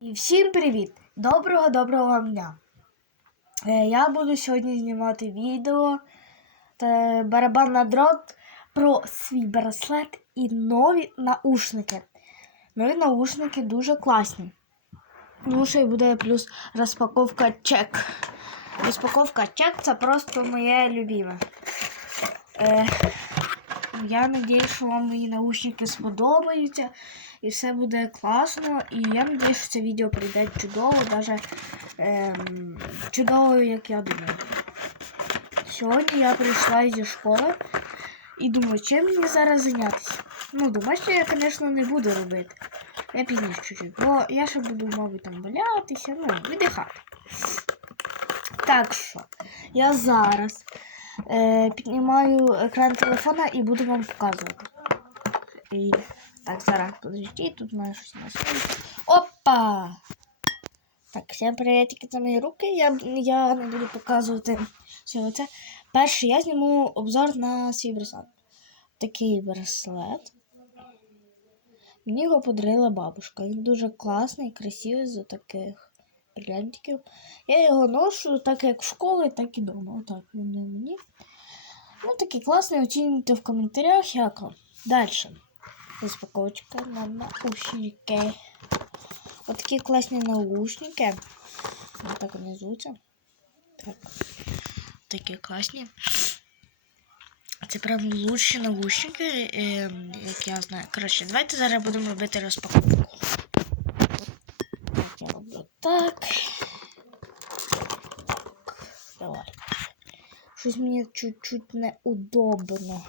І всім привіт! Доброго доброго вам дня! Е, Я буду сьогодні знімати відео та барабан на дрот про свій браслет і нові наушники. Нові наушники дуже класні. Ну, ще й буде плюс розпаковка чек. Розпаковка чек це просто моє любиме. Е, я сподіваюся, що вам мої наушники сподобаються і все буде класно. І я сподіваюся, що це відео прийде чудово, навіть ем, чудово, як я думаю. Сьогодні я прийшла зі школи і думаю, чим мені зараз зайнятися. Ну, домашнє я, звісно, не буду робити. Я пізніше чуть-чуть, бо я ще буду, мабуть, там валятися, ну, віддихати. Так що, я зараз е, піднімаю екран телефона і буду вам показувати. І так, зараз подожди, тут має щось на столі. Опа! Так, всім привітики за мої руки. Я, я не буду показувати все це. Перше, я зніму обзор на свій браслет. Такий браслет. Мені його подарила бабушка. Він дуже класний, красивий з таких бриллиантиків. Я його ношу так як в школі, так і вдома. Отак він мені. Ну, такий класний, оцінюйте в коментарях, як вам. Далі. Розпаковочка на наушники. Ось такі класні наушники. Ось так вони звуться. Так. Такі класні. Це прям лучші наушники, е, як я знаю. Коротше, давайте зараз будемо робити розпаковку. Так, я роблю так. Давай. Щось мені чуть-чуть неудобно.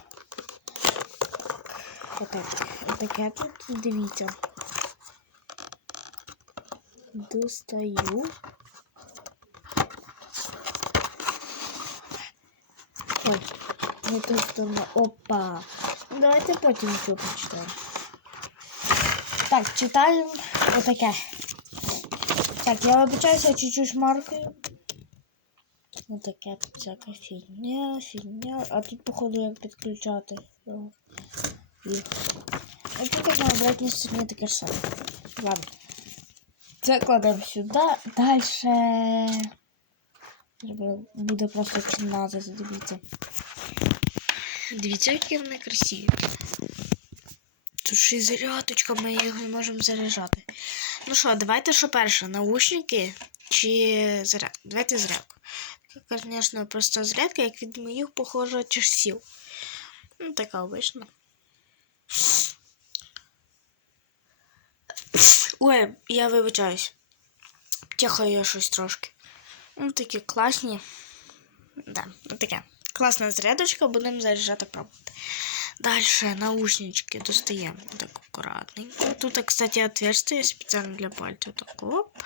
Отак. Отаке тут, дивіться. Достаю. Ой, не ту сторону. Опа. Давайте потім цю почитаємо. Так, читаємо отаке. Так, я вибачаюся чуть-чуть шмаркаю. Отаке тут всяка фігня, фігня. А тут, походу, як підключати. І... А тут як на обратній стороні таке ж саме. Ладно. Це кладемо сюди. Дальше. Буде просто кімната, дивіться. Дивіться, які вони красиві. Тут ще й зарядочка, ми його не можемо заряджати. Ну що, давайте що перше, наушники чи зарядка? Давайте зарядку. Така, звісно, просто зарядка, як від моїх, похоже, часів. Ну, така обична. Ой, я вибачаюсь. Тихо я щось трошки. Ну, такі класні. Да, ну таке. Класна зарядочка, будемо заряджати пробувати. Дальше наушнички достаємо так акуратненько. Тут, кстати, отверстие специально для пальцев. Так, оп.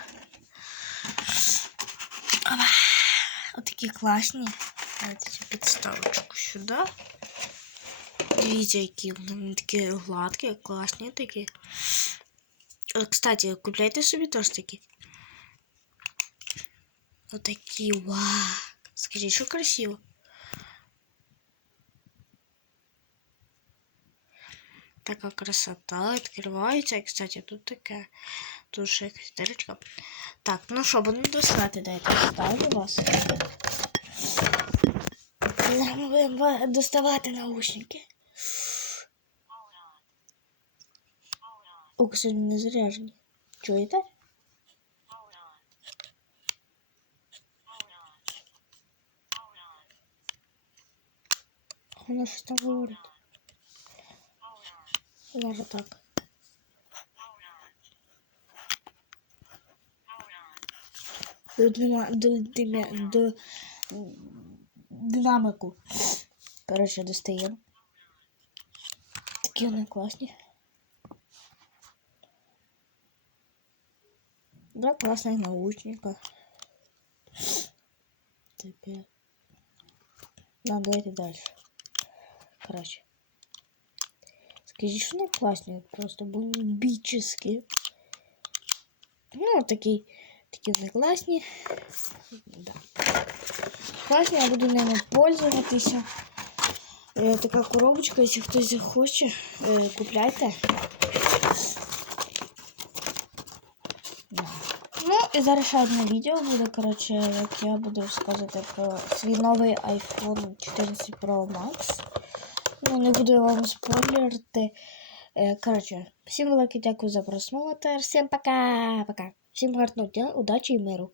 Опа. Отакі класні. Давайте цю підставочку сюди. Дивіться, які вони такі гладкі, класні такі. Кстати, купляйте собі теж такі. Отакі, вау. Скажіть, що красиво. Така красота відкривається. Кстати, тут таке. Тут ще якась. Так, ну що, будемо доставати, дайте ставлю вас. Будемо доставати наушники. О, кстати, не заряжені. Чуєте? Вона щось там говорить. Даже так. До, дима, до, димя, до динамику. Коротше, достаємо. Такі вони класні. Два классных наушника. Теперь. Ну, давайте дальше. Короче. Скажіть, що вони класні, просто бомбічні. Ну, такі, такі вони класні. Да. Класні, я буду ними пользуватися. Е, така коробочка, якщо хтось захоче, е, купляйте. Ну, і зараз ще одне відео буде, коротше, як я буду розказувати про свій новий iPhone 14 Pro Max. Ну, не буду вам спойлерити. Е, Коротше, всім велике дякую за просмотр. Всім пока! Пока. Всім гарного дня, удачі і миру.